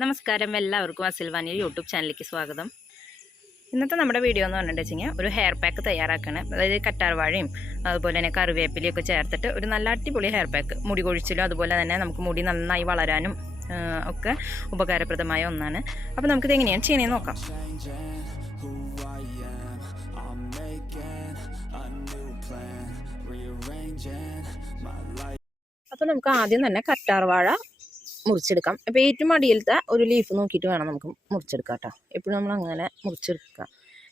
നമസ്കാരം, എല്ലാവർക്കും അസിൽവാനി യൂട്യൂബ് ചാനലിലേക്ക് സ്വാഗതം. ഇന്നത്തെ നമ്മുടെ വീഡിയോ എന്ന് പറഞ്ഞിട്ടുണ്ടെങ്കിൽ ഒരു ഹെയർ പാക്ക് തയ്യാറാക്കണം. അതായത് കറ്റാർവാഴയും അതുപോലെ തന്നെ കറിവേപ്പിലയും ഒക്കെ ചേർത്തിട്ട് ഒരു നല്ല അടിപൊളി ഹെയർ പാക്ക്. മുടി കൊഴിച്ചിലും അതുപോലെ തന്നെ നമുക്ക് മുടി നന്നായി വളരാനും ഒക്കെ ഉപകാരപ്രദമായ ഒന്നാണ്. അപ്പോൾ നമുക്കിത് എങ്ങനെയാണ് ചെയ്യണമെന്ന് നോക്കാം. അപ്പോൾ നമുക്ക് ആദ്യം തന്നെ കറ്റാർവാഴ മുറിച്ചെടുക്കാം. അപ്പോൾ ഏറ്റവും അടിയിലത്തെ ഒരു ലീഫ് നോക്കിയിട്ട് വേണം നമുക്ക് മുറിച്ചെടുക്കാം കേട്ടോ. എപ്പോഴും നമ്മൾ അങ്ങനെ മുറിച്ചെടുക്കുക.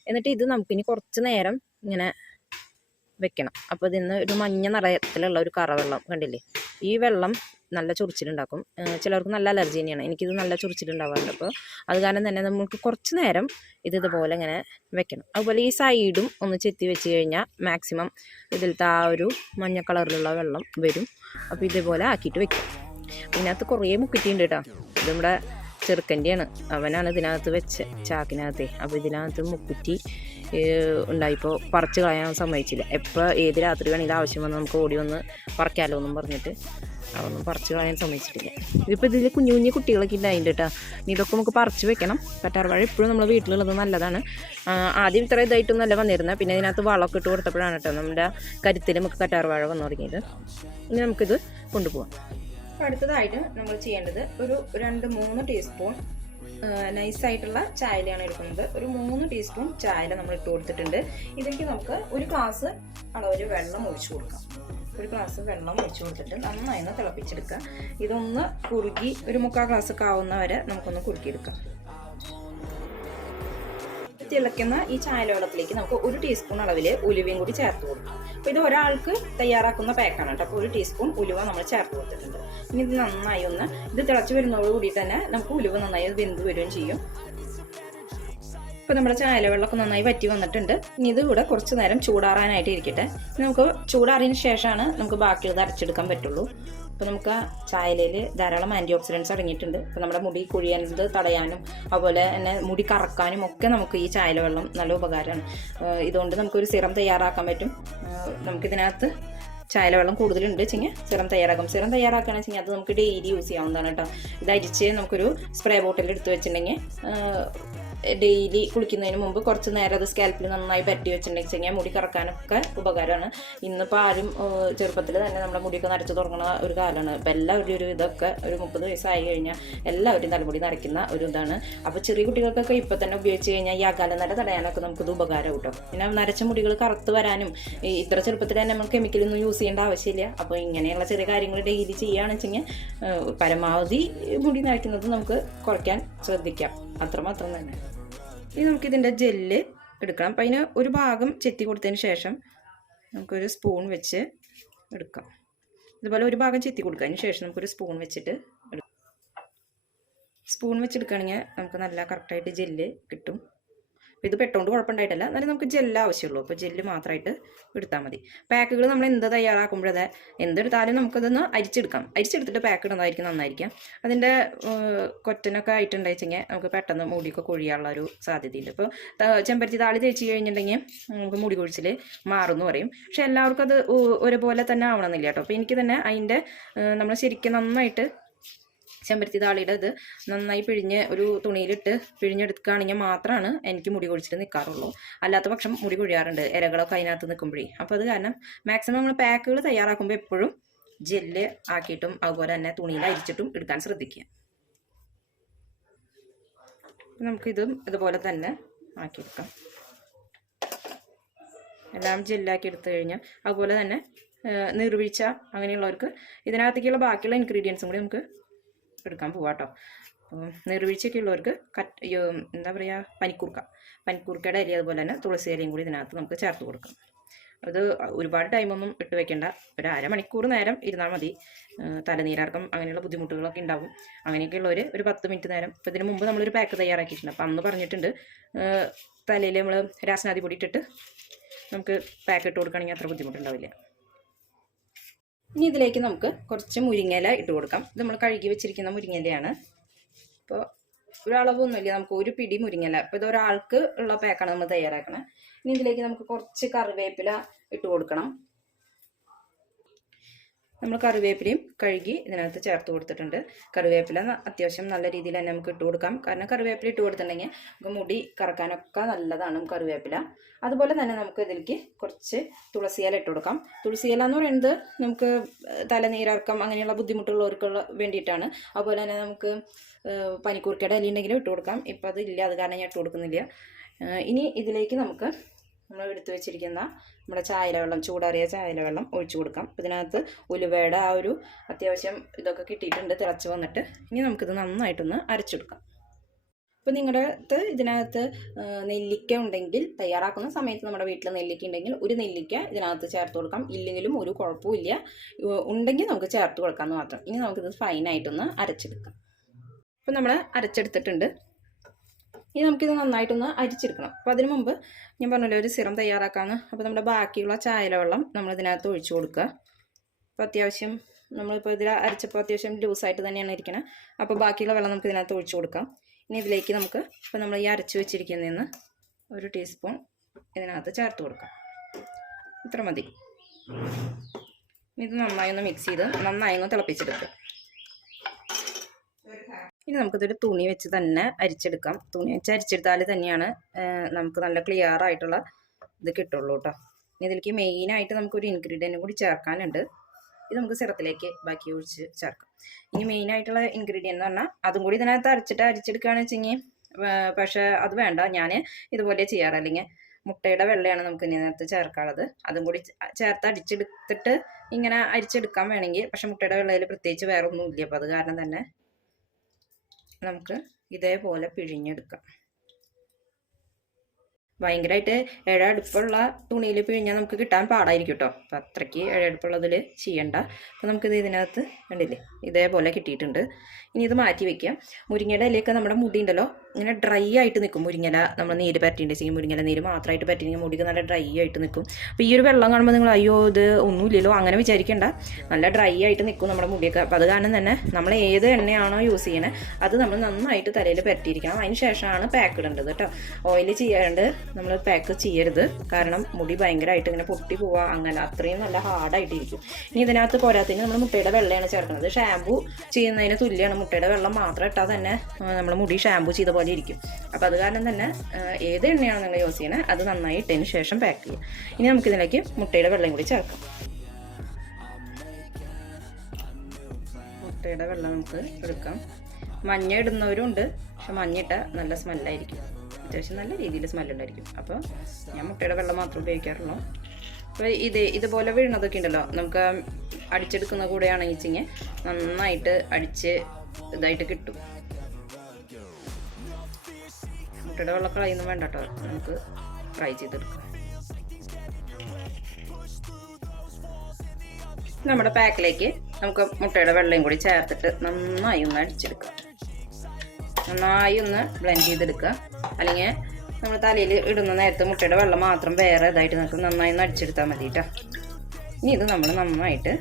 എന്നിട്ട് ഇത് നമുക്കിനി കുറച്ച് നേരം ഇങ്ങനെ വെക്കണം. അപ്പോൾ ഇതിന്ന് ഒരു മഞ്ഞ നിറത്തിലുള്ള ഒരു കറവെള്ളം കണ്ടില്ലേ, ഈ വെള്ളം നല്ല ചൊറിച്ചിലുണ്ടാക്കും. ചിലർക്ക് നല്ല അലർജി തന്നെയാണ്. എനിക്കിത് നല്ല ചൊറിച്ചിലുണ്ടാവാറുണ്ട്. അപ്പോൾ അത് കാരണം തന്നെ നമുക്ക് കുറച്ച് നേരം ഇതുപോലെ ഇങ്ങനെ വെക്കണം. അതുപോലെ ഈ സൈഡും ഒന്ന് ചെത്തി വെച്ച് കഴിഞ്ഞാൽ മാക്സിമം ഇതിലത്തെ ആ ഒരു മഞ്ഞ കളറിലുള്ള വെള്ളം വരും. അപ്പോൾ ഇതേപോലെ ആക്കിയിട്ട് വെക്കും. ഇതിനകത്ത് കുറേ മുക്കിറ്റിയുണ്ട് കേട്ടോ. ഇത് നമ്മുടെ ചെറുക്കൻ്റെയാണ്, അവനാണ് ഇതിനകത്ത് വെച്ച് ചാക്കിനകത്തെ. അപ്പോൾ ഇതിനകത്ത് മുക്കുറ്റി ഉണ്ടായിപ്പോൾ പറിച്ച് കളയാൻ സമ്മതിച്ചില്ല. എപ്പോൾ ഏത് രാത്രി വേണമെങ്കിലും ആവശ്യം വന്ന് നമുക്ക് ഓടി വന്ന് പറിക്കാമല്ലോ എന്നും പറഞ്ഞിട്ട് അതൊന്നും പറിച്ച് കളയാൻ സമ്മതിച്ചിട്ടില്ല. ഇതിപ്പോൾ ഇതിൽ കുഞ്ഞു കുഞ്ഞു കുട്ടികളൊക്കെ ഉണ്ടായിട്ടുണ്ട് കേട്ടോ. ഇതൊക്കെ നമുക്ക് പറിച്ച് വെക്കണം. കറ്റാർവാഴ എപ്പോഴും നമ്മൾ വീട്ടിലുള്ളത് നല്ലതാണ്. ആദ്യം ഇത്ര ഇതായിട്ടൊന്നും അല്ല വന്നിരുന്നത്. പിന്നെ ഇതിനകത്ത് വളമൊക്കെ ഇട്ട് കൊടുത്തപ്പോഴാണ് കേട്ടോ നമ്മുടെ കരുത്തിൽ നമുക്ക് കറ്റാർവാഴ വന്നു തുടങ്ങിയത്. ഇനി നമുക്കിത് കൊണ്ടുപോകാം. അടുത്തതായിട്ട് നമ്മൾ ചെയ്യേണ്ടത് ഒരു 2-3 ടീസ്പൂൺ നൈസായിട്ടുള്ള ചായലയാണ് എടുക്കുന്നത്. ഒരു 3 ടീസ്പൂൺ ചായല നമ്മൾ ഇട്ട് കൊടുത്തിട്ടുണ്ട്. ഇതിലേക്ക് നമുക്ക് ഒരു ഗ്ലാസ് അളവിൽ വെള്ളം ഒഴിച്ചു കൊടുക്കാം. ഒരു ഗ്ലാസ് വെള്ളം ഒഴിച്ചു കൊടുത്തിട്ട് നന്നായി ഒന്ന് തിളപ്പിച്ചെടുക്കുക. ഇതൊന്ന് കുറുകി ഒരു 3/4 ഗ്ലാസ് ഒക്കെ ആവുന്ന വരെ നമുക്കൊന്ന് കുറുക്കിയെടുക്കാം. തിളയ്ക്കുന്ന ഈ ചായല വെള്ളത്തിലേക്ക് നമുക്ക് 1 ടീസ്പൂൺ അളവിൽ ഉലുവയും കൂടി ചേർത്ത് കൊടുക്കാം. അപ്പോൾ ഇത് ഒരാൾക്ക് തയ്യാറാക്കുന്ന പാക്കാണ് കേട്ടോ. അപ്പോൾ 1 ടീസ്പൂൺ ഉലുവ നമ്മൾ ചേർത്ത് കൊടുത്തിട്ടുണ്ട്. ഇനി ഇത് നന്നായി ഒന്ന് ഇത് തിളച്ച് വരുന്നതോടുകൂടി തന്നെ നമുക്ക് ഉലുവ നന്നായി വെന്ത് വരികയും ചെയ്യും. ഇപ്പോൾ നമ്മുടെ ചായല വെള്ളമൊക്കെ നന്നായി വറ്റി വന്നിട്ടുണ്ട്. ഇനി ഇത് കൂടെ കുറച്ച് നേരം ചൂടാറാനായിട്ട് ഇരിക്കട്ടെ. നമുക്ക് ചൂടാറിയതിന് ശേഷമാണ് നമുക്ക് ബാക്കിയുള്ളത് അരച്ചെടുക്കാൻ പറ്റുള്ളൂ. അപ്പോൾ നമുക്ക് ചായലയിൽ ധാരാളം ആൻറ്റി ഓക്സിഡൻസ് അടങ്ങിയിട്ടുണ്ട്. അപ്പോൾ നമ്മുടെ മുടി കൊഴിയുന്നത് തടയാനും അതുപോലെ തന്നെ മുടി കറക്കാനും ഒക്കെ നമുക്ക് ഈ ചായല വെള്ളം നല്ല ഉപകാരമാണ്. ഇതുകൊണ്ട് നമുക്കൊരു സിറം തയ്യാറാക്കാൻ പറ്റും. നമുക്കിതിനകത്ത് ചായല വെള്ളം കൂടുതലുണ്ട് വെച്ചെങ്കിൽ സിറം തയ്യാറാക്കും. സിറം തയ്യാറാക്കുകയാണെന്ന് വെച്ചെങ്കിൽ അത് നമുക്ക് ഡെയിലി യൂസ് ചെയ്യാവുന്നതാണ് കേട്ടോ. ഇത് അരിച്ച് നമുക്കൊരു സ്പ്രേ ബോട്ടിൽ എടുത്ത് വെച്ചിട്ടുണ്ടെങ്കിൽ ഡെയിലി കുളിക്കുന്നതിന് മുമ്പ് കുറച്ച് നേരം അത് സ്കാൽപ്പിൽ നന്നായി പറ്റി വെച്ചിട്ടുണ്ടെങ്കിൽ മുടി കറക്കാനൊക്കെ ഉപകാരമാണ്. ഇന്നിപ്പോൾ ആരും ചെറുപ്പത്തിൽ തന്നെ നമ്മുടെ മുടിയൊക്കെ നരച്ച് തുടങ്ങുന്ന ഒരു കാലമാണ്. അപ്പോൾ എല്ലാവരും ഒരു ഇതൊക്കെ ഒരു 30 വയസ്സായി കഴിഞ്ഞാൽ എല്ലാവരും തലമുടി നരയ്ക്കുന്ന ഒരു ഇതാണ്. അപ്പോൾ ചെറിയ കുട്ടികൾക്കൊക്കെ ഇപ്പോൾ തന്നെ ഉപയോഗിച്ച് കഴിഞ്ഞാൽ ഈ അകാല നര തടയാനൊക്കെ നമുക്കിത് ഉപകാരം കിട്ടും. പിന്നെ നരച്ച മുടികൾ കറുത്ത് വരാനും ഇത്ര ചെറുപ്പത്തിൽ തന്നെ നമ്മൾ കെമിക്കലൊന്നും യൂസ് ചെയ്യേണ്ട ആവശ്യമില്ല. അപ്പോൾ ഇങ്ങനെയുള്ള ചെറിയ കാര്യങ്ങൾ ഡെയിലി ചെയ്യുകയാണെന്ന് വെച്ചെങ്കിൽ പരമാവധി മുടി നരയ്ക്കുന്നത് നമുക്ക് കുറയ്ക്കാൻ ശ്രദ്ധിക്കാം. അത്രമാത്രം തന്നെ. ഇനി നമുക്കിതിൻ്റെ ജെല്ല് എടുക്കണം. അപ്പം അതിന് ഒരു ഭാഗം ചെത്തി കൊടുത്തതിന് ശേഷം നമുക്കൊരു സ്പൂൺ വെച്ച് എടുക്കാം. ഇതുപോലെ ഒരു ഭാഗം ചെത്തി കൊടുത്തതിന് ശേഷം നമുക്കൊരു സ്പൂൺ വെച്ചിട്ട് എടുക്കാം. സ്പൂൺ വെച്ചെടുക്കുകയാണെങ്കിൽ നമുക്ക് നല്ല കറക്റ്റായിട്ട് ജെല്ല് കിട്ടും. അപ്പോൾ ഇത് പെട്ടോണ്ട് കുഴപ്പമുണ്ടായിട്ടല്ല, എന്നാലും നമുക്ക് ജെല്ല് ആവശ്യമുള്ളൂ. അപ്പോൾ ജെല്ല് മാത്രമായിട്ട് എടുത്താൽ മതി. പാക്കുകൾ നമ്മൾ എന്ത് തയ്യാറാക്കുമ്പോഴത് എന്തെടുത്താലും നമുക്കതൊന്ന് അരിച്ചെടുത്തിട്ട് പാക്ക് ഇടുന്നതായിരിക്കും നന്നായിരിക്കാം. അതിൻ്റെ കൊറ്റനൊക്കെ ആയിട്ടുണ്ടെങ്കിൽ നമുക്ക് പെട്ടെന്ന് മുടിയൊക്കെ കൊഴിയാനുള്ള ഒരു സാധ്യതയുണ്ട്. ഇപ്പോൾ ചെമ്പരത്തി താളി തേച്ച് കഴിഞ്ഞിട്ടുണ്ടെങ്കിൽ നമുക്ക് മുടി കൊഴിച്ചിൽ മാറുമെന്ന് പറയും. പക്ഷെ എല്ലാവർക്കും അത് ഒരുപോലെ തന്നെ ആവണമെന്നില്ല കേട്ടോ. അപ്പോൾ എനിക്ക് തന്നെ അതിൻ്റെ നമ്മൾ ശരിക്കും നന്നായിട്ട് ചെമ്പരത്തി താളിയുടെ ഇത് നന്നായി പിഴിഞ്ഞ് ഒരു തുണിയിലിട്ട് പിഴിഞ്ഞെടുക്കുകയാണെങ്കിൽ മാത്രമാണ് എനിക്ക് മുടി കൊഴിച്ചിട്ട് നിൽക്കാറുള്ളൂ. അല്ലാത്ത പക്ഷം മുടി കൊഴിയാറുണ്ട് ഇരകളൊക്കെ അതിനകത്ത് നിൽക്കുമ്പോഴേ. അപ്പോൾ അത് കാരണം മാക്സിമം നമ്മൾ പാക്കുകൾ തയ്യാറാക്കുമ്പോൾ എപ്പോഴും ജെല്ല് ആക്കിയിട്ടും അതുപോലെ തന്നെ തുണിയിൽ അരിച്ചിട്ടും എടുക്കാൻ ശ്രദ്ധിക്കുക. നമുക്കിതും ഇതുപോലെ തന്നെ ആക്കിയെടുക്കാം. എല്ലാം ജെല്ലാക്കി എടുത്തു കഴിഞ്ഞാൽ അതുപോലെ തന്നെ നീർവീഴ്ച അങ്ങനെയുള്ളവർക്ക് ഇതിനകത്തേക്കുള്ള ബാക്കിയുള്ള ഇൻഗ്രീഡിയൻസും കൂടി നമുക്ക് എടുക്കാൻ പോവാം കേട്ടോ. നീർവീഴ്ചയൊക്കെ ഉള്ളവർക്ക് എന്താ പറയുക പനിക്കൂർക്കയുടെ ഇല അതുപോലെ തന്നെ തുളസി ഇലയും കൂടി ഇതിനകത്ത് നമുക്ക് ചേർത്ത് കൊടുക്കാം. അത് ഒരുപാട് ടൈമൊന്നും ഇട്ട് വെക്കേണ്ട, ഒരു അരമണിക്കൂർ നേരം ഇരുന്നാൽ മതി. തലനീരാർക്കം അങ്ങനെയുള്ള ബുദ്ധിമുട്ടുകളൊക്കെ ഉണ്ടാവും. അങ്ങനെയൊക്കെ ഉള്ളവർ ഒരു 10 മിനിറ്റ് നേരം. അപ്പോൾ ഇതിന് മുമ്പ് നമ്മളൊരു പാക്ക് തയ്യാറാക്കിയിട്ടുണ്ട്. അപ്പോൾ അന്ന് പറഞ്ഞിട്ടുണ്ട് തലയിൽ നമ്മൾ രാസനാദി പൊടി ഇട്ടിട്ട് നമുക്ക് പാക്ക് ഇട്ട് കൊടുക്കുകയാണെങ്കിൽ അത്ര ബുദ്ധിമുട്ടുണ്ടാവില്ല. ഇനി ഇതിലേക്ക് നമുക്ക് കുറച്ച് മുരിങ്ങയില ഇട്ട് കൊടുക്കാം. ഇത് നമ്മൾ കഴുകി വെച്ചിരിക്കുന്ന മുരിങ്ങയിലയാണ്. അപ്പോൾ ഒരളവൊന്നുമില്ല, നമുക്ക് ഒരു പിടി മുരിങ്ങയില. അപ്പോൾ ഇതൊരാൾക്ക് ഉള്ള പാക്കാണ് നമ്മൾ തയ്യാറാക്കണം. ഇനി ഇതിലേക്ക് നമുക്ക് കുറച്ച് കറിവേപ്പില ഇട്ട് കൊടുക്കണം. നമ്മൾ കറിവേപ്പിലയും കഴുകി ഇതിനകത്ത് ചേർത്ത് കൊടുത്തിട്ടുണ്ട്. കറിവേപ്പില അത്യാവശ്യം നല്ല രീതിയിൽ തന്നെ നമുക്ക് ഇട്ട് കൊടുക്കാം. കാരണം കറിവേപ്പില ഇട്ട് കൊടുത്തിട്ടുണ്ടെങ്കിൽ നമുക്ക് മുടി കറക്കാനൊക്കെ നല്ലതാണ് കറിവേപ്പില. അതുപോലെ തന്നെ നമുക്ക് ഇതിലേക്ക് കുറച്ച് തുളസിയില ഇട്ട് കൊടുക്കാം. തുളസിയില എന്ന് പറയുന്നത് നമുക്ക് തലനീരിറക്കം അങ്ങനെയുള്ള ബുദ്ധിമുട്ടുള്ളവർക്കുള്ള വേണ്ടിയിട്ടാണ്. അതുപോലെ തന്നെ നമുക്ക് പനിക്കൂർക്കയുടെ ഇല ഉണ്ടെങ്കിലും ഇട്ട് കൊടുക്കാം. ഇപ്പം അതില്ല, അത് കാരണം ഞാൻ ഇട്ട് കൊടുക്കുന്നില്ല. ഇനി ഇതിലേക്ക് നമുക്ക് നമ്മൾ എടുത്തു വെച്ചിരിക്കുന്ന നമ്മുടെ ചായല വെള്ളം, ചൂടാറിയ ചായല വെള്ളം ഒഴിച്ചു കൊടുക്കാം. ഇതിനകത്ത് ഉലുവയുടെ ആ ഒരു അത്യാവശ്യം ഇതൊക്കെ കിട്ടിയിട്ടുണ്ട്, തിളച്ച് വന്നിട്ട്. ഇനി നമുക്കിത് നന്നായിട്ടൊന്ന് അരച്ചെടുക്കാം. അപ്പോൾ നിങ്ങളുടെ ഇതിനകത്ത് നെല്ലിക്ക ഉണ്ടെങ്കിൽ, തയ്യാറാക്കുന്ന സമയത്ത് നമ്മുടെ വീട്ടിൽ നെല്ലിക്ക ഉണ്ടെങ്കിൽ ഒരു നെല്ലിക്ക ഇതിനകത്ത് ചേർത്ത് കൊടുക്കാം. ഇല്ലെങ്കിലും ഒരു കുഴപ്പമില്ല, ഉണ്ടെങ്കിൽ നമുക്ക് ചേർത്ത് കൊടുക്കാമെന്ന് മാത്രം. ഇനി നമുക്കിത് ഫൈനായിട്ടൊന്ന് അരച്ചെടുക്കാം. അപ്പോൾ നമ്മൾ അരച്ചെടുത്തിട്ടുണ്ട്. ഇനി നമുക്കിത് നന്നായിട്ടൊന്ന് അരിച്ചെടുക്കണം. അപ്പോൾ അതിന് മുമ്പ് ഞാൻ പറഞ്ഞല്ലോ ഒരു സിറം തയ്യാറാക്കാമെന്ന്. അപ്പോൾ നമ്മുടെ ബാക്കിയുള്ള ചായല വെള്ളം നമ്മൾ ഇതിനകത്ത് ഒഴിച്ചു കൊടുക്കുക. അപ്പോൾ അത്യാവശ്യം നമ്മളിപ്പോൾ ഇതിൽ അരച്ചപ്പോൾ അത്യാവശ്യം ലൂസായിട്ട് തന്നെയാണ് ഇരിക്കുന്നത്. അപ്പോൾ ബാക്കിയുള്ള വെള്ളം നമുക്ക് ഇതിനകത്ത് ഒഴിച്ചു കൊടുക്കാം. ഇനി ഇതിലേക്ക് നമുക്ക് ഇപ്പോൾ നമ്മൾ ഈ അരച്ച് വെച്ചിരിക്കുന്നതിന് 1 ടീസ്പൂൺ ഇതിനകത്ത് ചേർത്ത് കൊടുക്കാം. ഇത്ര മതി. ഇത് നന്നായി ഒന്ന് മിക്സ് ചെയ്ത് നന്നായി ഒന്ന് തിളപ്പിച്ചെടുക്കുക. ഇനി നമുക്കിതൊരു തുണി വെച്ച് തന്നെ അരിച്ചെടുക്കാം. തുണി വെച്ച് അരിച്ചെടുത്താൽ തന്നെയാണ് നമുക്ക് നല്ല ക്ലിയർ ആയിട്ടുള്ള ഇത് കിട്ടുള്ളൂ കേട്ടോ. ഇനി ഇതിലേക്ക് മെയിനായിട്ട് നമുക്കൊരു ഇൻഗ്രീഡിയൻറ്റും കൂടി ചേർക്കാനുണ്ട്. ഇത് നമുക്ക് സിറത്തിലേക്ക് ബാക്കി ഒഴിച്ച് ചേർക്കാം. ഇനി മെയിനായിട്ടുള്ള ഇൻഗ്രീഡിയൻ്റ് എന്ന് പറഞ്ഞാൽ അതും കൂടി ഇതിനകത്ത് അരിച്ചെടുക്കുകയാണെന്ന് വെച്ചെങ്കിൽ, പക്ഷേ അത് വേണ്ട, ഞാൻ ഇതുപോലെ ചെയ്യാറ്. അല്ലെങ്കിൽ മുട്ടയുടെ വെള്ളയാണ് നമുക്ക് ഇതിനകത്ത് ചേർക്കാനുള്ളത്. അതും കൂടി ചേർത്ത് അടിച്ചെടുത്തിട്ട് ഇങ്ങനെ അരിച്ചെടുക്കാൻ വേണമെങ്കിൽ, പക്ഷെ മുട്ടയുടെ വെള്ളയിൽ പ്രത്യേകിച്ച് വേറെ ഒന്നുമില്ല. അപ്പോൾ അത് കാരണം തന്നെ നമുക്ക് ഇതേപോലെ പിഴിഞ്ഞെടുക്കാം. ഭയങ്കരമായിട്ട് ഇഴയടുപ്പുള്ള തുണിയിൽ പിഴിഞ്ഞാൽ നമുക്ക് കിട്ടാൻ പാടായിരിക്കും കേട്ടോ. അപ്പം അത്രയ്ക്ക് ഇഴയടുപ്പുള്ളതിൽ ചെയ്യണ്ട. അപ്പോൾ നമുക്കിത് ഇതിനകത്ത് കണ്ടില്ലേ ഇതേപോലെ കിട്ടിയിട്ടുണ്ട്. ഇനി ഇത് മാറ്റി വയ്ക്കാം. മുരിങ്ങയുടെ ഇലയൊക്കെ നമ്മുടെ മുടി ഉണ്ടല്ലോ ഇങ്ങനെ ഡ്രൈ ആയിട്ട് നിൽക്കും. മുരിങ്ങല നമ്മൾ നീര് പറ്റിയിട്ടുണ്ടെങ്കിൽ, മുരിങ്ങല നീര് മാത്രമായിട്ട് പറ്റിയെങ്കിൽ മുടിക്ക് നല്ല ഡ്രൈ ആയിട്ട് നിൽക്കും. അപ്പോൾ ഈ ഒരു വെള്ളം കാണുമ്പോൾ നിങ്ങൾ അയ്യോ ഇത് ഒന്നുമില്ലല്ലോ അങ്ങനെ വിചാരിക്കേണ്ട. നല്ല ഡ്രൈ ആയിട്ട് നിൽക്കും നമ്മുടെ മുടിയൊക്കെ. അപ്പോൾ അത് കാരണം തന്നെ നമ്മൾ ഏത് എണ്ണയാണോ യൂസ് ചെയ്യണത് അത് നമ്മൾ നന്നായിട്ട് തലയിൽ പറ്റിയിരിക്കണം. അതിന് ശേഷമാണ് പാക്ക് ഇടേണ്ടത് കേട്ടോ. ഓയിൽ ചെയ്യാണ്ട് നമ്മൾ പാക്ക് ചെയ്യരുത്. കാരണം മുടി ഭയങ്കരമായിട്ട് ഇങ്ങനെ പൊട്ടി പോവുക, അങ്ങനെ അത്രയും നല്ല ഹാർഡായിട്ടിരിക്കും. ഇനി ഇതിനകത്ത് പോരാത്തതിന് നമ്മൾ മുട്ടയുടെ വെള്ളയാണ് ചേർക്കുന്നത്. ഷാമ്പു ചെയ്യുന്നതിന് തുല്യമാണ്. മുട്ടയുടെ വെള്ളം മാത്രം ഇട്ടാൽ തന്നെ നമ്മൾ മുടി ഷാമ്പു ചെയ്ത പോലെ ഇരിക്കും. അപ്പോൾ അത് കാരണം തന്നെ ഏത് എണ്ണയാണ് നിങ്ങൾ യൂസ് ചെയ്യണത് അത് നന്നായി ഇട്ടതിന് ശേഷം പാക്ക് ചെയ്യുക. ഇനി നമുക്കിതിലേക്ക് മുട്ടയുടെ വെള്ളം കൂടി ചേർക്കാം. മുട്ടയുടെ വെള്ളം നമുക്ക് എടുക്കാം. മഞ്ഞ ഇടുന്നവരും ഉണ്ട്, പക്ഷെ മഞ്ഞ ഇട്ടാൽ നല്ല സ്മെല്ലായിരിക്കും, അത്യാവശ്യം നല്ല രീതിയിൽ സ്മെല്ലുണ്ടായിരിക്കും. അപ്പോൾ ഞാൻ മുട്ടയുടെ വെള്ളം മാത്രം ഉപയോഗിക്കാറുള്ളൂ. അപ്പോൾ ഇതുപോലെ വീഴുന്നതൊക്കെ ഉണ്ടല്ലോ നമുക്ക് അടിച്ചെടുക്കുന്ന കൂടെയാണെങ്കിൽ വെച്ചെങ്കിൽ നന്നായിട്ട് അടിച്ച് ഇതായിട്ട് കിട്ടും. മുട്ടയുടെ വെള്ളം കളയൊന്നും വേണ്ട കേട്ടോ, നമുക്ക് ഫ്രൈ ചെയ്തെടുക്കാം. നമ്മുടെ പാക്കിലേക്ക് നമുക്ക് മുട്ടയുടെ വെള്ളയും കൂടി ചേർത്തിട്ട് നന്നായി ഒന്ന് അടിച്ചെടുക്കാം. നന്നായി ഒന്ന് ബ്ലെൻഡ് ചെയ്തെടുക്കുക. അല്ലെങ്കിൽ നമ്മൾ തലയിൽ ഇടുന്ന നേരത്തെ മുട്ടയുടെ വെള്ളം മാത്രം വേറെ ഇതായിട്ട് നമുക്ക് നന്നായി ഒന്ന് അടിച്ചെടുത്താൽ മതി കേട്ടോ. ഇനി ഇത് നമ്മൾ നന്നായിട്ട്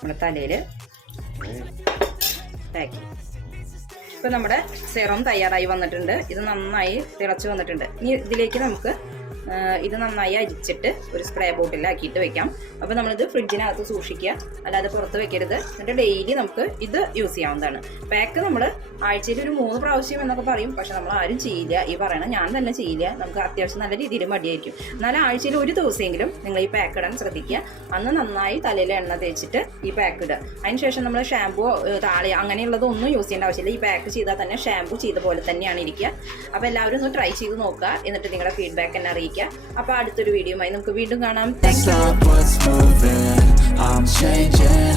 നമ്മുടെ തലയിൽ പാക്ക് ചെയ്യും. ഇപ്പം നമ്മുടെ സിറം തയ്യാറായി വന്നിട്ടുണ്ട്. ഇത് നന്നായി തിളച്ച് വന്നിട്ടുണ്ട്. ഇനി ഇതിലേക്ക് നമുക്ക് ഇത് നന്നായി അരിച്ചിട്ട് ഒരു സ്പ്രേ ബോട്ടിലാക്കിയിട്ട് വെക്കാം. അപ്പോൾ നമ്മളിത് ഫ്രിഡ്ജിനകത്ത് സൂക്ഷിക്കുക, അല്ലാതെ പുറത്ത് വെക്കരുത്. എന്നിട്ട് ഡെയിലി നമുക്ക് ഇത് യൂസ് ചെയ്യാവുന്നതാണ്. പാക്ക് നമ്മൾ ആഴ്ചയിൽ ഒരു 3 പ്രാവശ്യം എന്നൊക്കെ പറയും, പക്ഷെ നമ്മൾ ആരും ചെയ്യില്ല. ഈ പറയണം ഞാൻ തന്നെ ചെയ്യില്ല. നമുക്ക് അത്യാവശ്യം നല്ല രീതിയിൽ മടിയായിരിക്കും. എന്നാലും ആഴ്ചയിൽ ഒരു ദിവസമെങ്കിലും നിങ്ങൾ ഈ പാക്ക് ഇടാൻ ശ്രദ്ധിക്കുക. അന്ന് നന്നായി തലയിൽ എണ്ണ തേച്ചിട്ട് ഈ പാക്ക് ഇടുക. അതിനുശേഷം നമ്മൾ ഷാമ്പൂ താളി അങ്ങനെയുള്ളതൊന്നും യൂസ് ചെയ്യേണ്ട ആവശ്യമില്ല. ഈ പാക്ക് ചെയ്താൽ തന്നെ ഷാമ്പൂ ചെയ്ത പോലെ തന്നെയാണ് ഇരിക്കുക. അപ്പോൾ എല്ലാവരും ഒന്ന് ട്രൈ ചെയ്ത് നോക്കുക, എന്നിട്ട് നിങ്ങളുടെ ഫീഡ്ബാക്ക് എന്നെ അറിയിക്കുക. അപ്പോൾ അടുത്തൊരു വീഡിയോയുമായി നമുക്ക് വീണ്ടും കാണാം. Thank you.